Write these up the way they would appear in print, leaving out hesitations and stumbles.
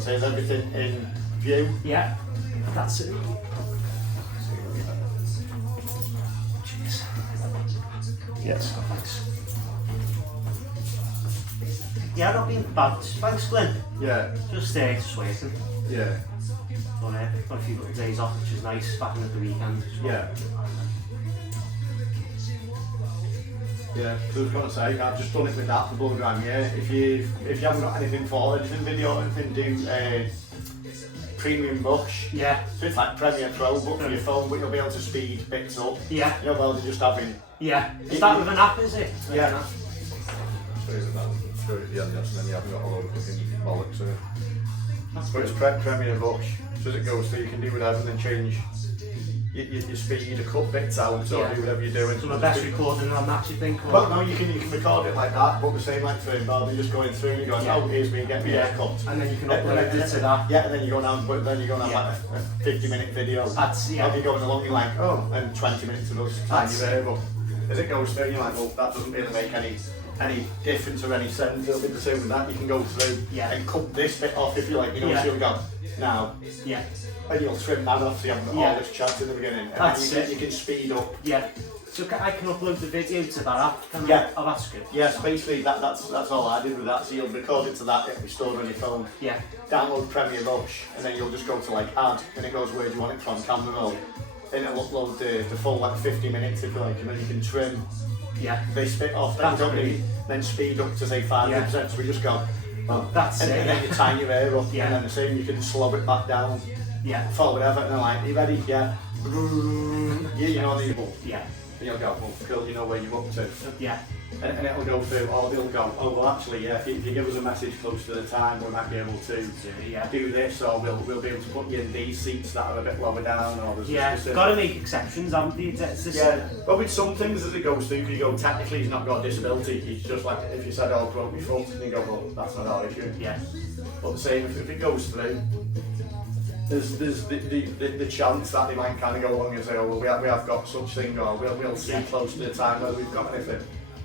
So is everything in view? Yeah, that's it. Cheers. Yes. Thanks. Yeah, not been bad. Thanks, Glenn. Yeah. Just working. Yeah. Got a few little days off, which is nice, back in at the weekend. Yeah. Yeah, I was going to say, I've just done it with that for blood gram, yeah. If you haven't got anything for editing video or anything, do premium brush. Yeah. So it's like Premiere Pro, but for your phone, but you'll be able to speed bits up. Yeah. You'll be able to just having... Yeah. Is that with an app, is it? Yeah. Yeah, and then you haven't got a load of fucking bollocks in it. But it's Premiere Brush, so as it goes through, you can do whatever and then change your speed, or cut bits out, or do whatever you're doing. So my best recording on that, you think? Or? Well, no, you can record it like that, but the same like frame, rather than just going through and going, oh, here's me, get me a haircut. And then you can upload it to that. Yeah, and then you go down, but then you go down like a 50-minute video. That's, If you're going along, you're like, oh, and 20 minutes of those tiny there, but as it goes through, you're like, well, that doesn't really make any difference or any sense. It'll be the same with that. You can go through and cut this bit off if you like, you know, so you'll go, now. Yeah. And you'll trim that off so you haven't got all this chat in the beginning. And That's then you can speed up. Yeah. So I can upload the video to that app, can I? Yeah. Oh, that's good. Yes, basically that's all I did with that. So you'll record it to that, it'll be stored on your phone. Yeah. Download Premiere Rush, and then you'll just go to like add, and it goes where do you want it from, camera roll. Then it'll upload the full like 50 minutes if you like, and then you can trim this bit off. Then you don't really then speed up to say 5%. So we just go. That's and, it. And then you time your hair up, and then the same you can slow it back down. Yeah. For whatever, and they're like, are you ready? Yeah. Yeah, you know, and yeah. And you'll go, well, cool, you know where you're up to. Yeah. And it'll go through, or they'll go, oh, well, actually, yeah, if you give us a message close to the time, we might be able to do this, or we'll be able to put you in these seats that are a bit lower down, or there's got to make exceptions, haven't you? But with some things as it goes through, you go, technically he's not got a disability, he's just like, if you said, oh, broke my foot, and you go, well, that's not our issue. Yeah. But the same, if it goes through, there's the chance that they might kind of go along and say, oh, well, we have got such thing, or we'll see close to the time whether we've got anything.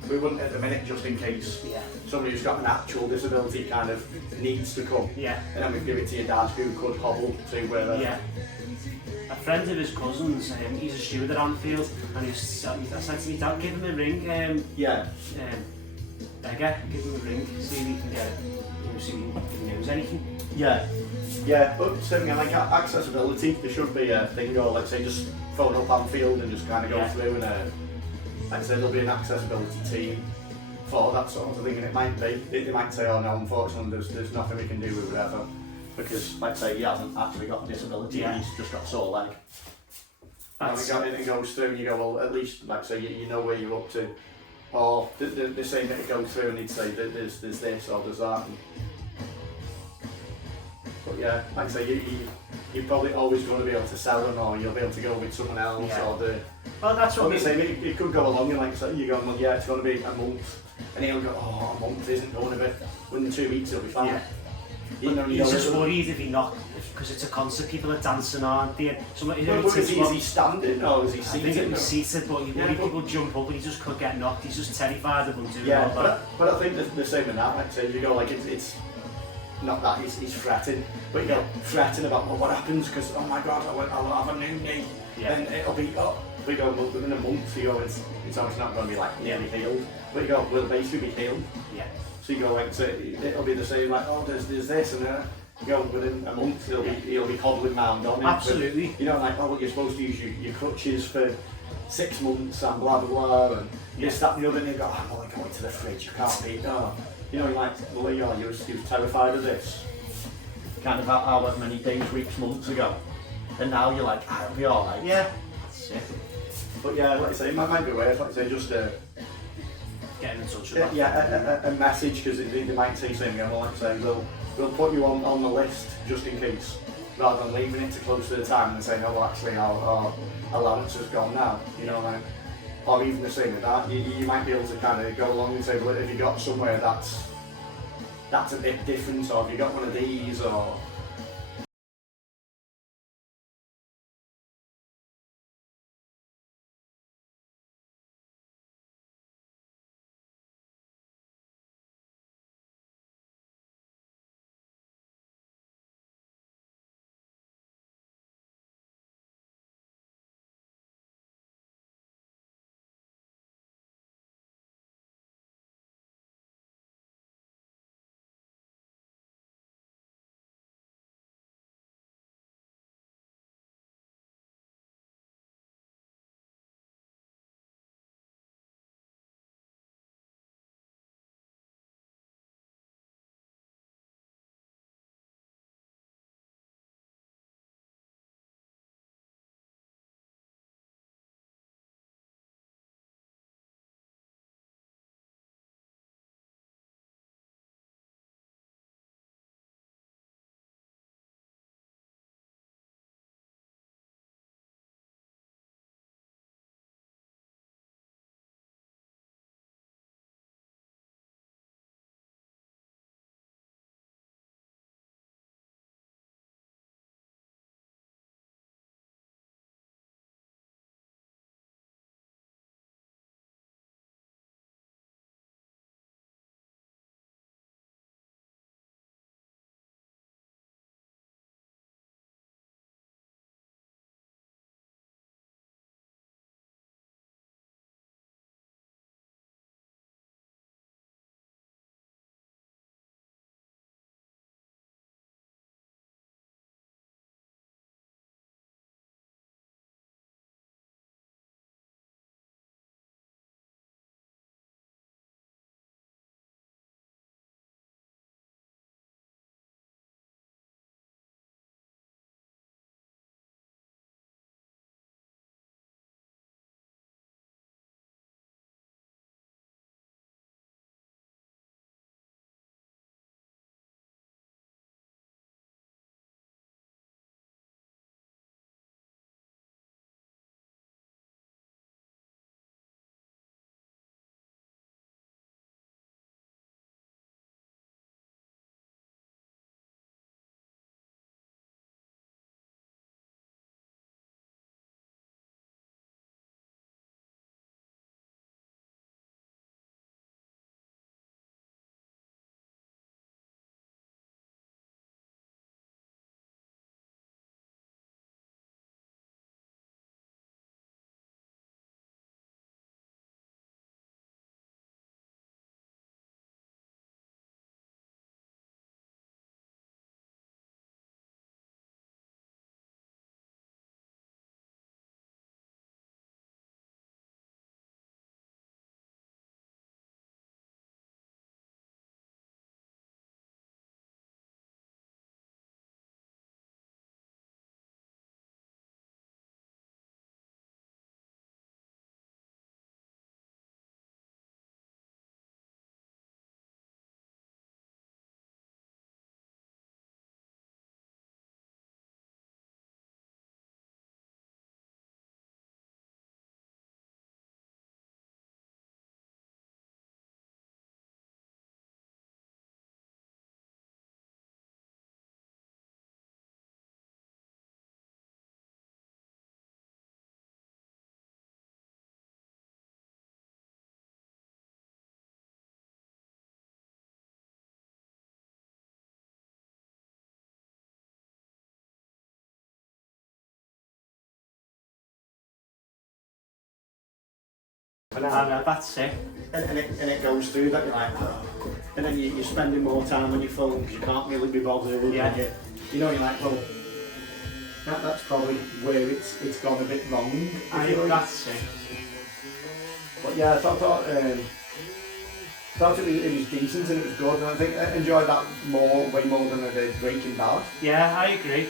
We wouldn't at the minute, just in case somebody who's got an actual disability kind of needs to come. Yeah. And then we give it to your dad who could hobble to where they're... Yeah. A friend of his cousin's, he's a steward at Anfield, and I said to me, Dad, give him a ring. Beggar, give him a ring, see if he can get it. See if he knows anything. Yeah, but same like accessibility, there should be a thing, or like say just phone up Anfield and just kind of go through, and like I said, there'll be an accessibility team for that sort of thing, and it might be, they might say, oh no, unfortunately there's nothing we can do with whatever, because like I say, he hasn't actually got a disability, he's just got a sore leg. And it goes through and you go, well, at least, like I say, you know where you're up to, or they're saying that it goes through and they'd say there's this or there's that. But yeah, like I say, you're probably always going to be able to sell them, or you'll be able to go with someone else, or the... Well, that's what I'm saying. It could go along, and like so you're going, well, yeah, it's going to be a month, and he'll go, oh, a month isn't going to be. Within 2 weeks, it'll be fine. Yeah. He's just worried if he not, because it's a concert, people are dancing, aren't they? Is he standing or is he seated? I think he's seated, but people jump up and he just could get knocked. He's just terrified of them doing all that. But I think the same in that. Like say, you go like it's not that he's fretting, but you go fretting about what happens because oh my god, I'll have a new knee, and it'll be we go within a month. You go it's obviously not going to be like nearly healed, but you go we'll basically be healed. Yeah. So you go like so it'll be the same like oh there's this and you go within a month he'll be coddling round on it. Absolutely. But, you know like oh well, you're supposed to use your crutches for 6 months and blah blah blah and this that and the other and you go I'm only going to the fridge, you can't beat no. You know, like, well, you was terrified of this. Kind of how many days, weeks, months ago. And now you're like, I'll be alright. Yeah. That's it. But yeah, like I say, it might be worth, like I say, just getting in touch with that. Yeah, a message, because they might say something, well, like I say, we'll put you on the list just in case, rather than leaving it to close to the time and saying, oh, well, actually, our allowance has gone now, you know, like, or even the same with that, you might be able to kind of go along and say, well, if you got somewhere that's a bit different, or if you got one of these, or And, I know, that's it. and it goes through that, you're like, oh. And then you're spending more time on your phone because you can't really be bothered. Yeah. And you're like, well, that's probably where it's gone a bit wrong. That's it. But yeah, I thought it was decent and it was good, and I think I enjoyed that way more than I did Breaking Bad. Yeah, I agree.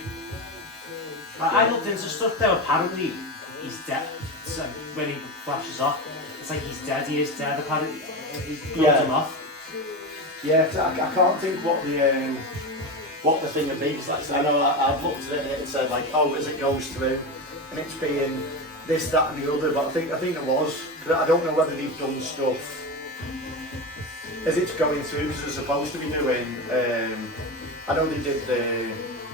I looked into stuff though, apparently he's dead. So when he flashes off, it's like he's dead, he is dead, apparently he throws him off. Yeah, cause I can't think what the thing would be, because like I said, I know I've looked at it and it said like, oh, as it goes through, and it's being this, that and the other, but I think it was, because I don't know whether they've done stuff as it's going through, because they're supposed to be doing, I know they did the,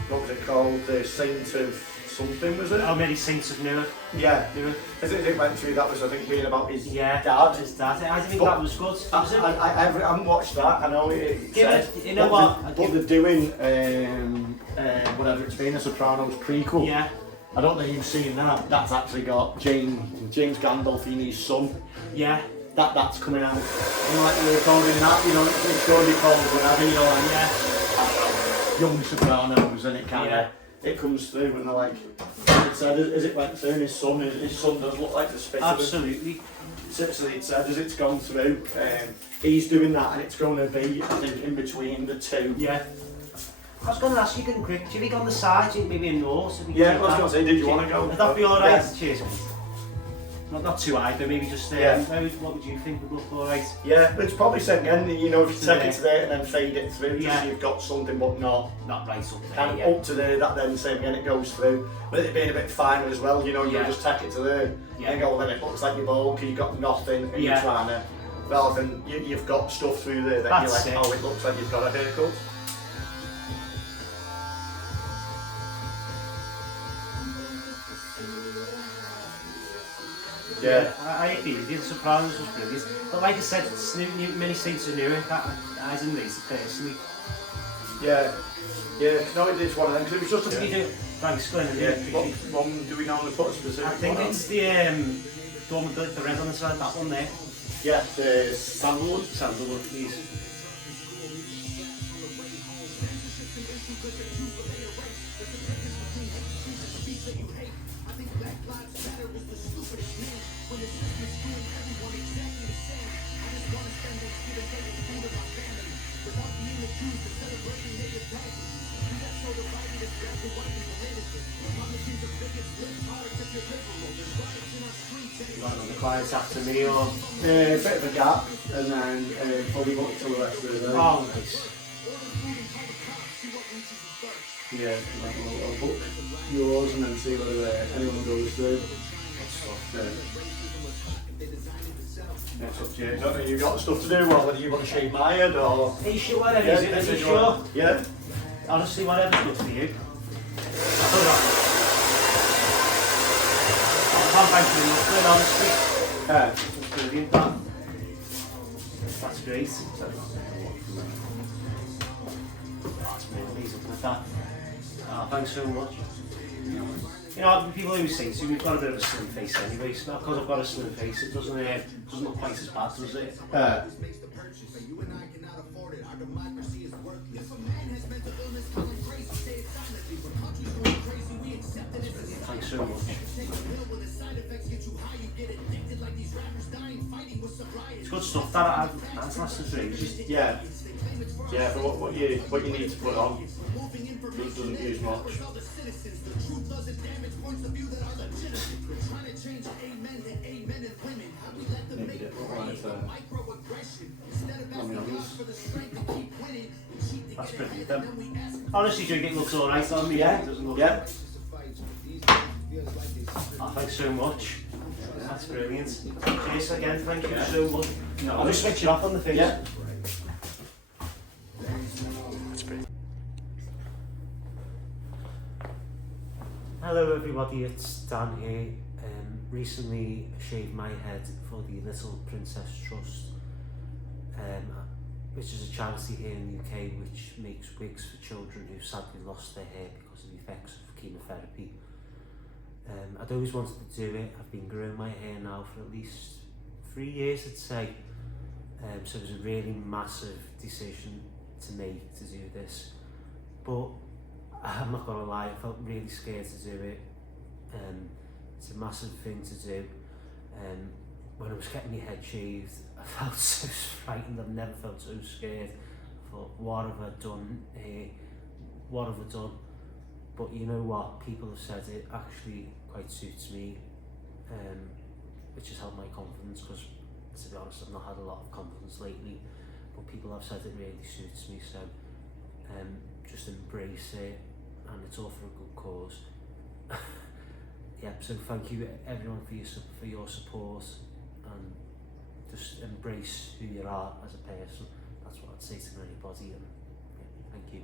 what was it called, the Saint of something, was it? How many Saints of Newark? Yeah, as it went through, that was I think being about his dad. His dad. I think that was good. I haven't watched that. I know it said, you know what? But they're doing whatever it's been, a Sopranos prequel. Yeah. I don't know if you've seen that. That's actually got James Gandolfini's son. Yeah. That's coming out. You know, like they're recording that. You know, it's going to be called whatever. You know, like Young Sopranos, and it kind of it comes through, and they're like, it said as it went through, and his son does look like the spit of it. Absolutely. So it said as it's gone through, he's doing that, and it's going to be, I think, in between the two. Yeah. I was going to ask you getting quick, do you think on the side, maybe a north? Yeah, I was going to say, did you want to go? Would that be alright? Yeah. Cheers. Not too high, but maybe just what would you think would look alright? Yeah, but it's probably saying again, you know, if you take it to there and then fade it through, just so you've got something but not right up there. And up to there, that then same again, it goes through. With it being a bit finer as well, you know, you just take it to there and go, well, then it looks like you're bulky, you've got nothing, and you're trying to, rather than you've got stuff through there, then you're like, oh, it looks like you've got a haircut. Yeah, I agree with you. The Sopranos was brilliant, but like I said, it's many Saints of Newark. I didn't rate it personally. Yeah, no, it is one of them because it was just a. Thanks, Glenn. Yeah, what one do we normally put a specific? I think it's the one with the red on the side. That one there. Yeah, the sandalwood. Sandalwood, please. The clients after me or a bit of a gap, and then probably look to the rest of the day. Oh, nice. Yeah, I'll book yours and then see whether anyone goes through. It's up to you. Don't know, you've got stuff to do, well, whether you want to shave my head or. Are you sure? Whatever is it? Are you sure? Yeah. Honestly, whatever's good for you. I can't thank you enough for it, honestly. That's brilliant, that. That's great. That's amazing with that. Oh, thanks so much. You know, people always say to me, we've got a bit of a slim face anyway, so because I've got a slim face, it doesn't look quite as bad, does it? Thanks so much. It's good stuff that that's lasted for ages. Yeah, but what you need to put on, it doesn't use much. That's brilliant then. Honestly, do you think it looks alright on me? Yeah, It doesn't look Oh, thanks so much. That's brilliant. Cheers again, thank you so much. No, I'll just switch it off on the face. Yeah. That's brilliant. Hello everybody, it's Dan here. Recently shaved my head for the Little Princess Trust, which is a charity here in the UK which makes wigs for children who sadly lost their hair because of the effects of chemotherapy. I'd always wanted to do it. I've been growing my hair now for at least 3 years, I'd say. So it was a really massive decision to make to do this, but I'm not gonna lie, I felt really scared to do it. It's a massive thing to do. When I was getting my head shaved, I felt so frightened. I've never felt so scared. I thought, what have I done here? What have I done? But you know what? People have said it actually quite suits me, which has helped my confidence, because to be honest, I've not had a lot of confidence lately, but people have said it really suits me, so just embrace it, and it's all for a good cause. Yeah, so thank you everyone for your support, and just embrace who you are as a person. That's what I'd say to anybody, and yeah, thank you.